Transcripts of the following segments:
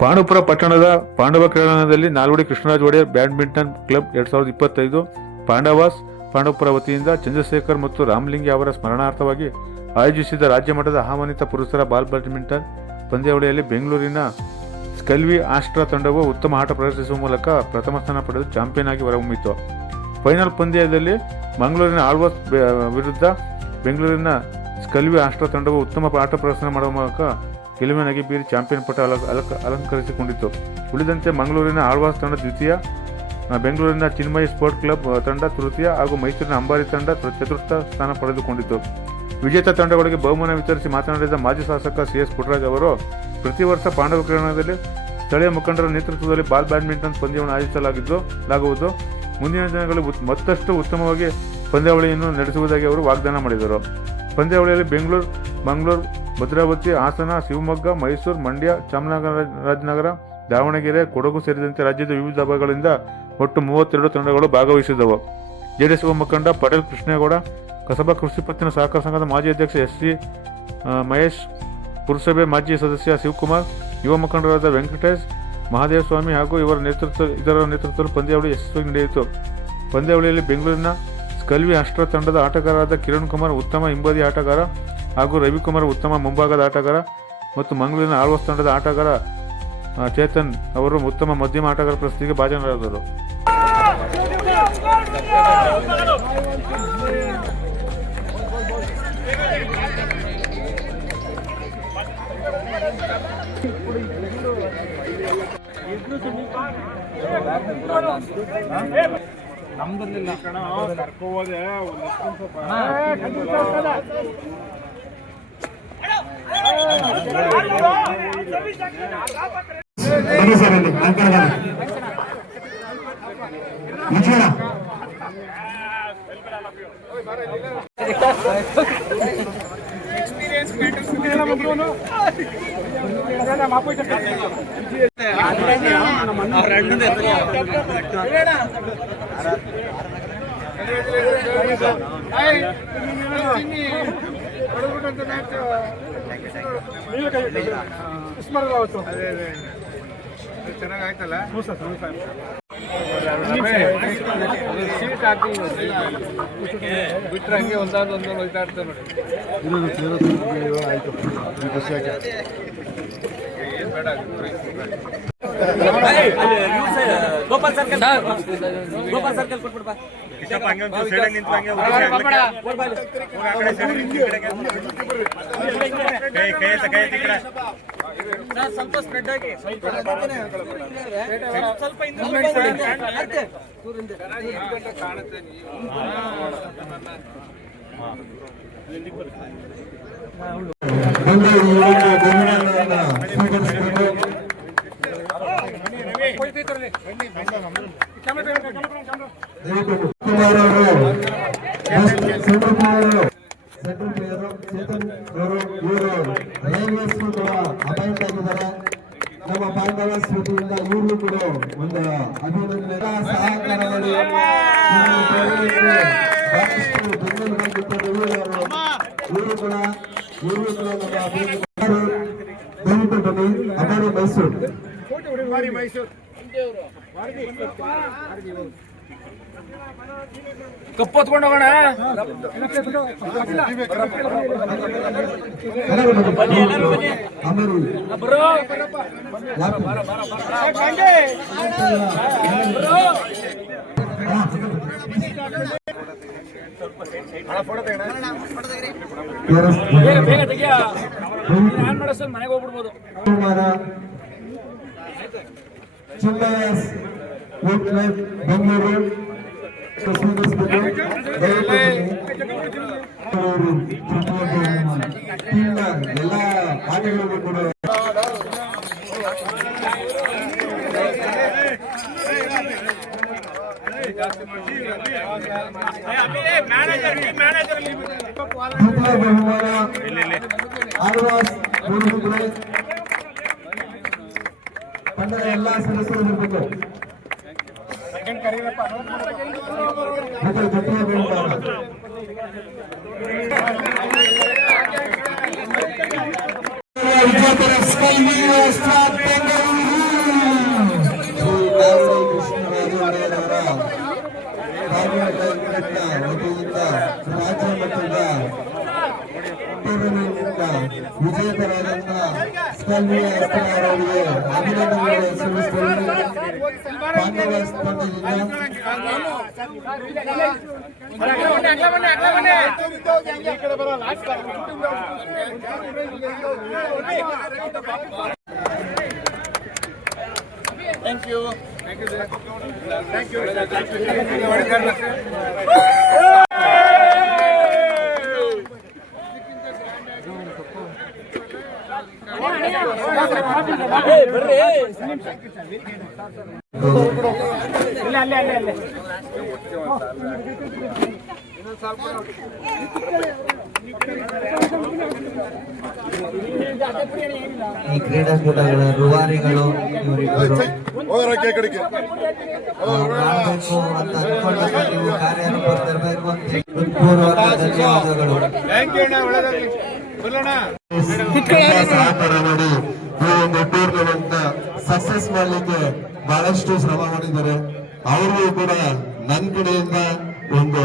ಪಾಂಡುಪುರ ಪಟ್ಟಣದ ಪಾಂಡವ ಕ್ರೀಡಾಂಗಣದಲ್ಲಿ Nalvadi Krishnaraja Wadiyar badminton club 2025 Pandavas Pandavapura ವತಿಯಿಂದ ಚಂದ್ರಶೇಖರ್ ಮತ್ತು ರಾಮಲಿಂಗಿ ಅವರ ಸ್ಮರಣಾರ್ಥವಾಗಿ ಆಯೋಜಿಸಿದ ರಾಜ್ಯ ಮಟ್ಟದ ಆಹ್ವಾನಿತ ಪುರುಷರ ಬಾಲ್ ಬ್ಯಾಡ್ಮಿಂಟನ್ ಪಂದ್ಯಾವಳಿಯಲ್ಲಿ ಬೆಂಗಳೂರಿನ ಸ್ಕಲ್ವಿ ಆಸ್ಟ್ರಾ ತಂಡವು ಉತ್ತಮ ಆಟ ಪ್ರದರ್ಶಿಸುವ ಮೂಲಕ ಪ್ರಥಮ ಸ್ಥಾನ ಪಡೆದು ಚಾಂಪಿಯನ್ ಆಗಿ ಹೊರಹೊಮ್ಮಿತು. ಫೈನಲ್ ಪಂದ್ಯದಲ್ಲಿ ಮಂಗಳೂರಿನ ಆಳ್ವಾಸ್ ವಿರುದ್ಧ ಬೆಂಗಳೂರಿನ ಸ್ಕಲ್ವಿ ಆಸ್ಟ್ರಾ ತಂಡವು ಉತ್ತಮ ಆಟ ಪ್ರದರ್ಶನ ಮಾಡುವ ಮೂಲಕ ಗೆಲುವಿನಾಗಿ ಬೀರಿ ಚಾಂಪಿಯನ್ ಪಟ್ಟ ಅಲಂಕರಿಸಿಕೊಂಡಿತು. ಉಳಿದಂತೆ ಮಂಗಳೂರಿನ ಆಳ್ವಾಸ್ ತಂಡ ದ್ವಿತೀಯ, ಬೆಂಗಳೂರಿನ ಚಿನ್ಮಯಿ ಸ್ಪೋರ್ಟ್ ಕ್ಲಬ್ ತಂಡ ತೃತೀಯ ಹಾಗೂ ಮೈಸೂರಿನ ಅಂಬಾರಿ ತಂಡ ಚತುರ್ಥ ಸ್ಥಾನ ಪಡೆದುಕೊಂಡಿತು. ವಿಜೇತ ತಂಡಗಳಿಗೆ ಬಹುಮಾನ ವಿತರಿಸಿ ಮಾತನಾಡಿದ ಮಾಜಿ ಶಾಸಕ CS ಪುಟ್ಟರಾಜ್ ಅವರು, ಪ್ರತಿ ವರ್ಷ ಪಾಂಡವ ಕ್ರೀಡಾಂಗಣದಲ್ಲಿ ಸ್ಥಳೀಯ ಮುಖಂಡರ ನೇತೃತ್ವದಲ್ಲಿ ಬಾಲ್ ಬ್ಯಾಡ್ಮಿಂಟನ್ ಪಂದ್ಯವನ್ನು ಆಯೋಜಿಸಲಾಗುವುದು. ಮುಂದಿನ ದಿನಗಳಲ್ಲಿ ಮತ್ತಷ್ಟು ಉತ್ತಮವಾಗಿ ಪಂದ್ಯಾವಳಿಯನ್ನು ನಡೆಸುವುದಾಗಿ ಅವರು ವಾಗ್ದಾನ ಮಾಡಿದರು. ಪಂದ್ಯಾವಳಿಯಲ್ಲಿ ಬೆಂಗಳೂರು, ಮಂಗಳೂರು, ಭದ್ರಾವತಿ, ಹಾಸನ, ಶಿವಮೊಗ್ಗ, ಮೈಸೂರು, ಮಂಡ್ಯ, ಚಾಮರಾಜನಗರ, ದಾವಣಗೆರೆ, ಕೊಡಗು ಸೇರಿದಂತೆ ರಾಜ್ಯದ ವಿವಿಧ ಭಾಗಗಳಿಂದ ಒಟ್ಟು 32 ತಂಡಗಳು ಭಾಗವಹಿಸಿದವು. ಜೆಡಿಎಸ್ ಮುಖಂಡ ಪಟೇಲ್ ಕೃಷ್ಣೇಗೌಡ, ಕಸಬಾ ಕೃಷಿ ಪತ್ತಿನ ಸಹಕಾರ ಸಂಘದ ಮಾಜಿ ಅಧ್ಯಕ್ಷ SC ಮಹೇಶ್, ಪುರಸಭೆ ಮಾಜಿ ಸದಸ್ಯ ಶಿವಕುಮಾರ್, ಯುವ ಮುಖಂಡರಾದ ವೆಂಕಟೇಶ್, ಮಹಾದೇವಸ್ವಾಮಿ ಹಾಗೂ ಇದರ ನೇತೃತ್ವದಲ್ಲಿ ಪಂದ್ಯಾವಳಿ ಯಶಸ್ವಿಯಾಗಿ ನಡೆಯಿತು. ಪಂದ್ಯಾವಳಿಯಲ್ಲಿ ಬೆಂಗಳೂರಿನ ಸ್ಕಲ್ವಿ ಆಸ್ಟ್ರಾ ತಂಡದ ಆಟಗಾರರಾದ ಕಿರಣ್ ಕುಮಾರ್ ಉತ್ತಮ ಹಿಂಬದಿ ಆಟಗಾರ ಹಾಗೂ ರವಿಕುಮಾರ್ ಉತ್ತಮ ಮುಂಭಾಗದ ಆಟಗಾರ ಮತ್ತು ಮಂಗಳೂರಿನ ಆಳ್ವಾಸ್ ತಂಡದ ಆಟಗಾರ ಚೇತನ್ ಅವರು ಉತ್ತಮ ಮಧ್ಯಮ ಆಟಗಾರ ಪ್ರಶಸ್ತಿಗೆ ಭಾಜನರಾದರು. ನಮ್ದಲ್ಲಿಲ್ಲ ಕಣ ಕರ್ಕೋದೆ ಎಕ್ಸ್ಪೀರಿಯನ್ಸ್ ಚೆನ್ನಾಗಾಯ್ತಲ್ಲ. ಸೀಟ್ ಹಾಕಿ ಬಿಟ್ರೆ ಹಂಗೆ ಒಂದೊಂದು ಇದಾಡ್ತಾರೆ ನೋಡಿ. ಆಯ್ತು ಏನ್ ಬೇಡ ಗೋಪಾಲ್ ಸರ್ಕಲ್ ಕೊಟ್ಬಿಡ್ಬಾ. ಸ್ವಲ್ಪ ಸ್ಪ್ರೆಡ್ ಆಗಿ ಸ್ವಲ್ಪ ಕಾಣುತ್ತೆ. ಕುಮಾರ್ ಅವರು ಸೆಂಟ್ರಲ್ ಪ್ಲೇಯರು ಚೇತನ್ ಅವರು ಇವರು ರೈಲ್ವೇಸ್ ಕೂಡ ಅಪಾಯಿಂಟ್ ಆಗಿದ್ದಾರೆ. ನಮ್ಮ ಪಾಂಡವ ವತಿಯಿಂದ ಇವರು ಕೂಡ ಒಂದು ಅಭಿನಂದನೆ ಸಹಕಾರದಲ್ಲಿ ಇವರು ಕೂಡ ನಮ್ಮ ದಯವಿಟ್ಟು ಬನ್ನಿ. ಅಮಾರಿ ಮೈಸೂರು ಕಪ್ಪತ್ಕೊಂಡು ಹೋಗೋಣ. ಬೇಗ ತೆಗಿಯ ಮನೆಗೆ ಹೋಗ್ಬಿಡ್ಬೋದು. ಬೆಂಗಳೂರು ಎಲ್ಲ ಆಟಗಳಿಗೂ ಕೂಡ ಬಹುಮಾನ ಆಳ್ವಾಸ್ ತಂಡದ ಎಲ್ಲ ಸದಸ್ಯರು ಇರಬೇಕು. ವಿಜೇತರ ಸ್ಕಲ್ವಿ ಆಸ್ಟ್ರಾ ಬೆಂಗಳೂರು ಟಿವಿ ಅವರಿಗೆ ಅಭಿನಂದನೆಗಳನ್ನು ಸಲ್ಲಿಸುತ್ತೇವೆ. Pandavas thank you. ಈ ಕ್ರೀಡಾಕೂಟಗಳ ರೂವಾರಿಗಳು ಇವರಿಬ್ಬರು ಮಾಡಬೇಕು ಅಂತ ಅನ್ಕೊಂಡಾಗ ನೀವು ಕಾರ್ಯರೂಪಕ್ಕೆ ತರಬೇಕು ಅಂತ ಹೃತ್ಪೂರ್ವಕ ಧನ್ಯವಾದಗಳು. ಸಹಕಾರ ಮಾಡಿ ಈ ಒಂದು ಟೂರ್ನಮೆಂಟ್ ಸಕ್ಸಸ್ ಮಾಡಲಿಕ್ಕೆ ಬಹಳಷ್ಟು ಶ್ರಮ ಮಾಡಿದ್ದಾರೆ. ಅವ್ರಿಗೂ ಕೂಡ ನನ್ನ ಕಡೆಯಿಂದ ಒಂದು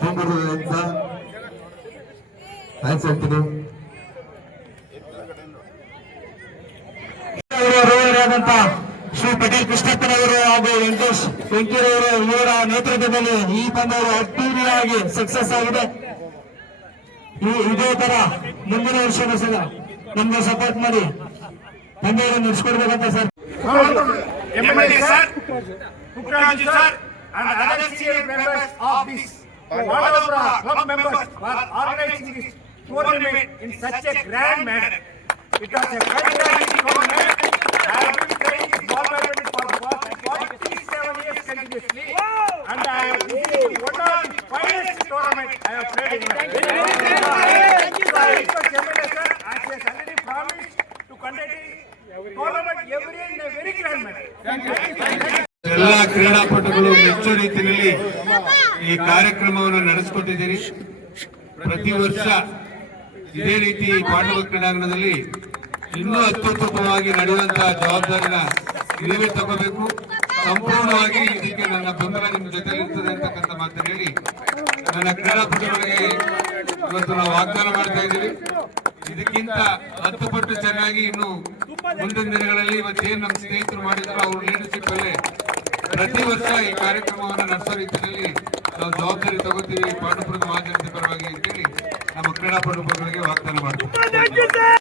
ತುಂಬಿರುವುದಂತ ಥ್ಯಾಂಕ್ಸ್ ಹೇಳ್ತೀನಿ. ರೋವರಾದಂತ ಶ್ರೀ ಪಟೇಲ್ ಕೃಷ್ಣಪ್ಪನವರು ಹಾಗೂ ವೆಂಕಟೇಶ್ ವೆಂಕಟರವರು ಇವರ ನೇತೃತ್ವದಲ್ಲಿ ಈ ಪಂದ್ಯವು ಅದ್ದೂರಿಯಾಗಿ ಸಕ್ಸಸ್ ಆಗಿದೆ. ಇದೇ ತರ ಮುಂದಿನ ವರ್ಷನೂ ಸಹ ನಮ್ಗೆ ಸಪೋರ್ಟ್ ಮಾಡಿ ಪಂದ್ಯವನ್ನು ನಡೆಸ್ಕೊಡ್ಬೇಕಂತ sir. MLA sir, Pukranaji sir, and other senior members of this Vadavapura club members for organizing this tournament in such a grand manner. It was a fantastic tournament. I have been playing this ball badminton for the past 47 years continuously, and I have been one of the finest tournament I have played in my life. Thank you, sir. MLA sir, as he has already promised to conduct a tournament every year in a very grand manner. Thank you. ಎಲ್ಲ ಕ್ರೀಡಾಪಟುಗಳು ಮೆಚ್ಚುವ ರೀತಿಯಲ್ಲಿ ಈ ಕಾರ್ಯಕ್ರಮವನ್ನು ನಡೆಸಿಕೊಟ್ಟಿದ್ದೀರಿ. ಪ್ರತಿ ವರ್ಷ ಇದೇ ರೀತಿ ಪಾಂಡವ ಕ್ರೀಡಾಂಗಣದಲ್ಲಿ ಇನ್ನೂ ಅತ್ಯುತ್ತಮವಾಗಿ ನಡೆಯುವಂತಹ ಜವಾಬ್ದಾರಿನ ನೀವೇ ತಗೋಬೇಕು. ಸಂಪೂರ್ಣವಾಗಿ ಇದಕ್ಕೆ ನನ್ನ ಬೆಂಬಲ ನಿಮ್ಮ ಜೊತೆ ಇರ್ತದೆ ಅಂತಕ್ಕಂಥ ಮಾತನ್ನು ಹೇಳಿ ನನ್ನ ಕ್ರೀಡಾಪಟುಗಳಿಗೆ ಇವತ್ತು ನಾವು ವಾಗ್ದಾನ ಮಾಡ್ತಾ ಇದ್ದೀವಿ. ಇದಕ್ಕಿಂತ 10 ಪಟ್ಟು ಚೆನ್ನಾಗಿ ಇನ್ನು ಮುಂದಿನ ದಿನಗಳಲ್ಲಿ ಇವತ್ತೇನು ನಮ್ಮ ಸ್ನೇಹಿತರು ಮಾಡಿದ್ರು ಅವ್ರ ಲೀಡರ್ಶಿಪ್ ಅಲ್ಲೇ ಪ್ರತಿ ವರ್ಷ ಈ ಕಾರ್ಯಕ್ರಮವನ್ನು ನಡೆಸೋ ರೀತಿಯಲ್ಲಿ ನಾವು ಜವಾಬ್ದಾರಿ ತಗೋತೀವಿ ಪಾಂಡವಪುರದ ಮಹಾಜನತೆ ಪರವಾಗಿ ಅಂತೇಳಿ ನಮ್ಮ ಕ್ರೀಡಾಪಟುಗಳಿಗೆ ವಾಗ್ದಾನ ಮಾಡ್ತೀವಿ.